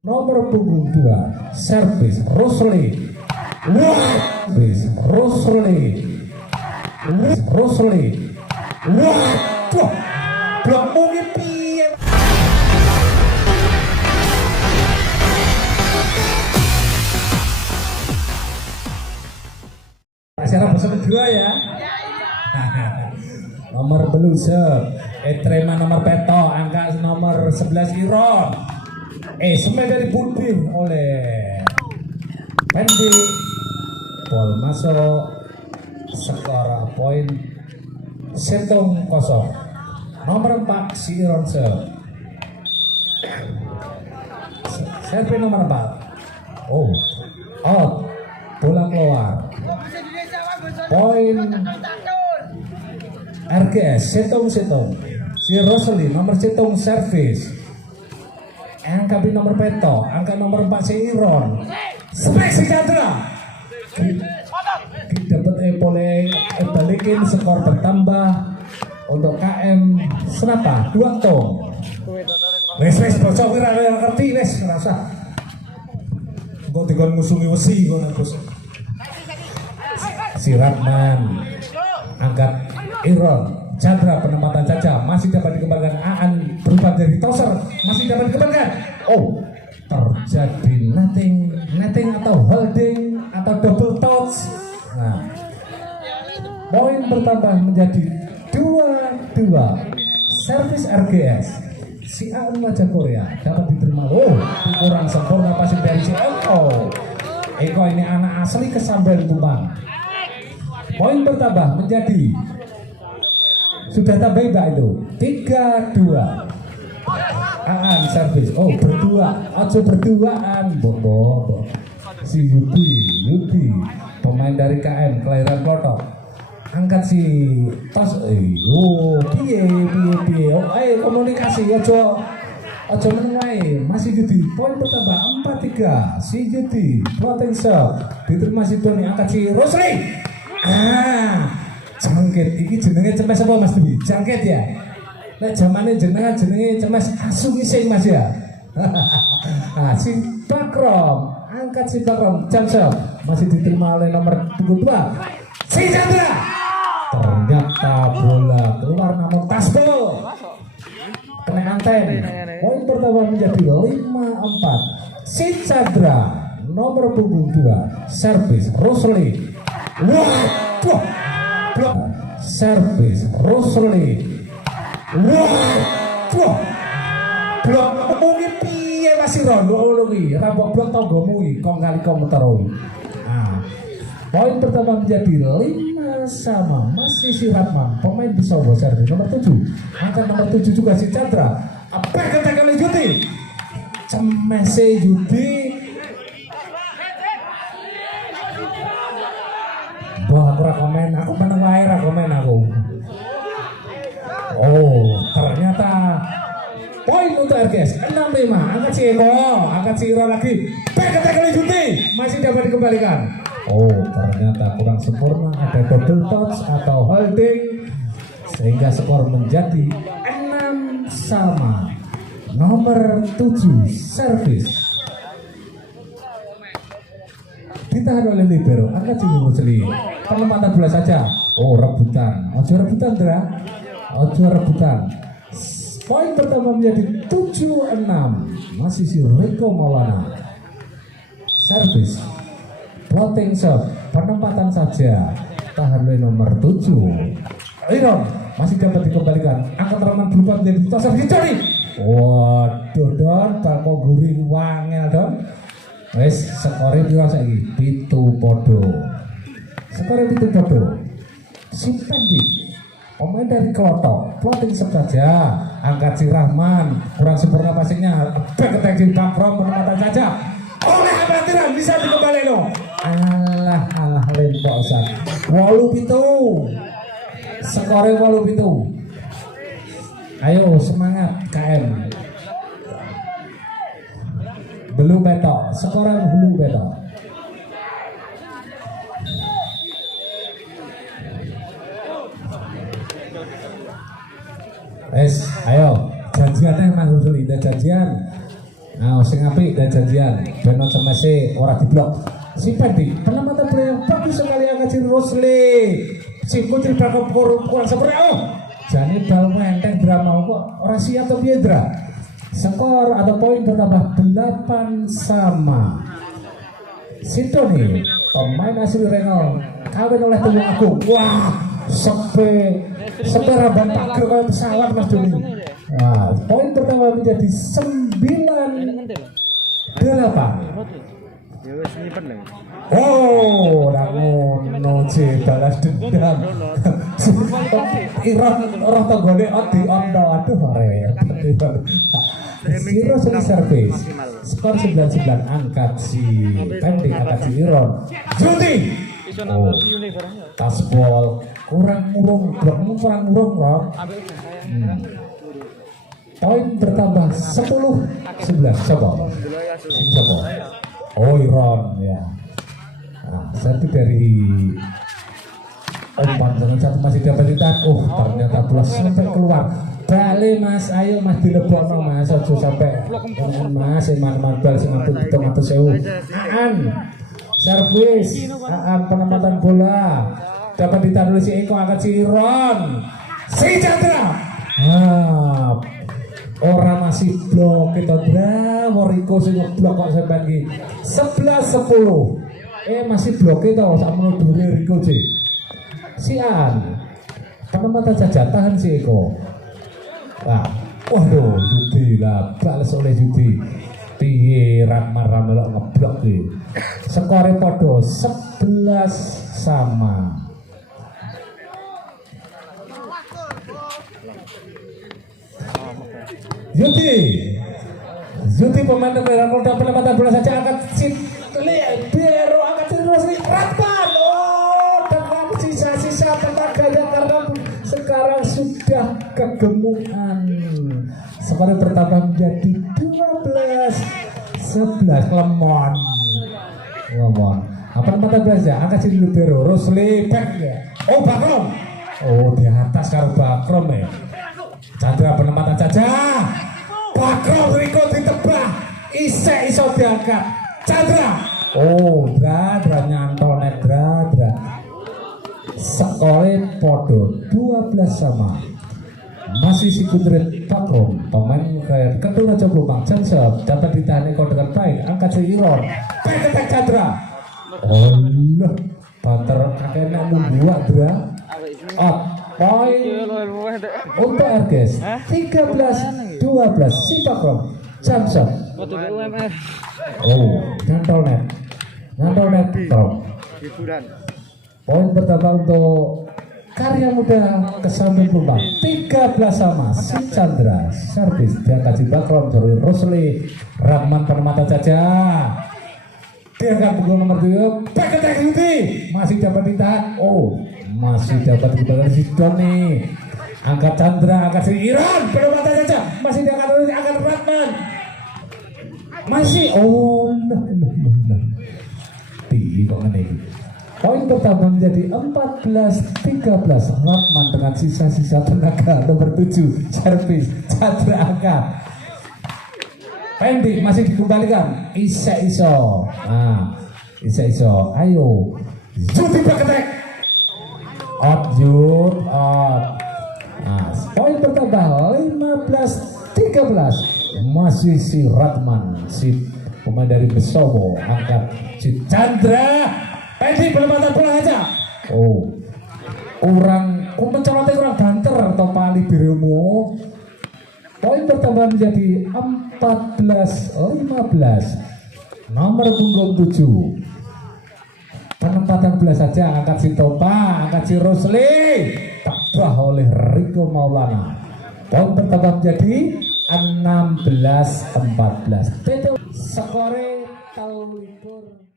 Nomor punggung 2 servis Rosli. Wah, Rosli. Waduh, blok mungkin piye. Acara bersama kedua ya. Nomor belusep, Etrema nomor peto, angka nomor 11 Iron. Semai dari Budi oleh Pendi. Bol masuk, skor poin Setung kosong. Nomor 4 si Iron servis nomor 4. Out, bola keluar. Poin RGS Setung. Si Rosli nomor Setung servis. Angka nomor peto, angka nomor 4 si Iron. Spek si Chandra. Dapat boleh balikin, skor bertambah untuk KM Senapa 2 tong. Wes bocor kira ngerti wes rasa. Kok dikon musuhi wesi kok Gus. Si Ratman angkat Iron. Chandra penempatan Caca masih dapat dikembangkan. Aan berubah dari toser masih dapat dikembangkan. Terjadi netting atau holding atau double touch. Nah, poin bertambah menjadi 2-2. Servis RGS si Aan Wajah Korea dapat diterima. Kurang sempurna passing dari si Eko ini anak asli Kesamben Tumbang. Poin bertambah menjadi sudah tambah mbak itu 3-2. Aan servis. Berduaan bobo si Yudi pemain dari KM kelahiran Klotok angkat si tos. Piye komunikasi ojo menengai masih Yudi. Poin bertambah 4-3 si Yudi floating shot diterima si Doni angkat si Rosli. Jangket, iki jenenge cemes apa Mas Dewi? Jangket ya? Nek zamane jenengan jenenge cemes asu ngising Mas ya? Si Bakrom, angkat si Bakrom, Jamsel masih diterima oleh nomor 22 si Chandra. Ternyata bola keluar namun tasbol kena anten. Poin pertama menjadi 5-4 si Chandra nomor punggung 2 servis Rosli. Waduh, blok servis Rosli. Waduh, blok mungkin piye masih rondo lagi rambut blok tanggomu kong kali komentar. Poin pertama menjadi 5-5 masih si Ratman pemain di Sobo servis nomor 7 angka nomor 7 juga si Chandra. Apa kata kali Yudi cemese Yudi. Wah, aku komen, aku menang wae komen aku. Ternyata poin untuk RGS 6-5. Angkat si Eko, angkat si Iro lagi. Kali Juti masih dapat dikembalikan. Ternyata kurang sempurna, ada double touch atau holding sehingga skor menjadi 6-6. Nomor 7 servis ditahan oleh libero, angkat si Rosli. Penempatan bola saja. Rebutan. Ojo rebutan. Poin pertama menjadi 7-6. Masih si Riko Maulana. Servis. Floating shot. Penempatan saja. Tahan oleh nomor 7. Iron masih dapat dikembalikan. Angkat Rahman berubah menjadi toser Hijori. Waduh don, bakal gurih wangel don. Wes skore piro saiki? 7 podo. Skore 7 podo. Pendi pemain dari Klotok floating saja. Angkat si Rahman kurang sempurna passingnya. Back attack di Bakrom penempatan saja. Oleh Abatiran bisa dikembali lo. Alah lempok san. 8-7. Skore 8-7. Ayo semangat KM. Belum betok, sekarang belum betok. Ayo janjiannya Mas Rosli, janjian Nah, sing apik dan janjian, ben SMS ora diblok. Si Pendi, penamatan bola yang bagus sekali angkat si Rosli. Si Putri bakal kurang seperti jane bal menteng drama kok ora siap to piye, Dra? Skor atau poin bertambah 8-sama. Sidoni, pemain asli Rengal, kawin oleh Tulung Agung. Wah, raban pager kayak pesawat Mas Doni. Nah, poin pertama menjadi 9-8. Oh, namun balas dendam. Iron roh tanggane di ondo, aduh repot. Zero seri servis. Skor 9-9 angkat si Pending, angkat si Iron. Juti. Oh, taspol kurang murung, blokmu kurang murung, Rob. Poin bertambah 10-11. Coba. Oh, Iron ya. Nah, satu dari umpan dengan satu masih dapat ditahan. Oh, ternyata bola sampai keluar. Balik Mas, ayo Mas dilebokno Mas, ojo sampai Mas, iman-iman bal sing ampun sewu. Servis, penempatan bola dapat ditahan oleh si Eko, angkat si Iron, si Chandra. Orang masih blok kita Moriko sing blok kok sampai lagi 11-10. Masih blok kita sama dulu Riko si An penempatan saja tahan si Eko. Nah, waduh, Yudi lah, balas oleh Yudi. Piye ramar-ramar ngeblok iki. Skore podo 11-sama. Yudi pemain terbaik roda penempatan bola saja angkat si Biero, angkat si Rosli Ratman. Oh, dengan sisa-sisa tenaganya karena sekarang sudah kegemukan. Skor bertambah menjadi 12-11. Lemon. Apa penempatan bola saja angkat si Biero, Rosli back ya. Oh, Bakrom. Oh, di atas karo Bakrom ya. Chandra penempatan saja. Bakrom Riko ditebah. Iso diangkat. Chandra. Oh, Dra nyantol net Dra. Skore podo 12-sama. Masih si Kudret Bakrom, pemain kedua coba Bang Jansep dapat ditahan Eko dengan baik. Angkat si Iron. Baik attack Chandra. Oh, banter kakeknya membuat Dra. Poin untuk Arges 13-12 si Bakrom Jansep. Oh, nyantol net Bakrom. Poin pertama untuk karya muda ke-9 13-sama si Chandra. Servis diangkat si Bakrom dari Rosli Rahman penempatan saja. Diangkat pukul nomor 2. Back attack Yudi masih dapat ditahan. Oh, masih dapat ditahan si Doni. Angkat Chandra, angkat si Iron penempatan saja. Masih diangkat oleh angkat Rahman. Masih tinggi kok ini. Poin pertama menjadi 14-13. Rahman dengan sisa-sisa tenaga nomor 7. Servis Chandra angkat. Pending masih dikembalikan. Iso. Iso. Ayo. Yudi berketek. Out. Poin bertambah 15-13. Masih si Ratman, si pemain dari Besowo, angkat si Chandra. Pending penempatan bola aja. Oh, mencolotnya kurang banter atau pali birumu. Poin bertambah menjadi 14-15. Nomor punggung 7. Penempatan bola saja angkat si Topa, angkat si Rosli. Tabah oleh Riko Maulana. Poin bertambah menjadi 16-14. Skore 13.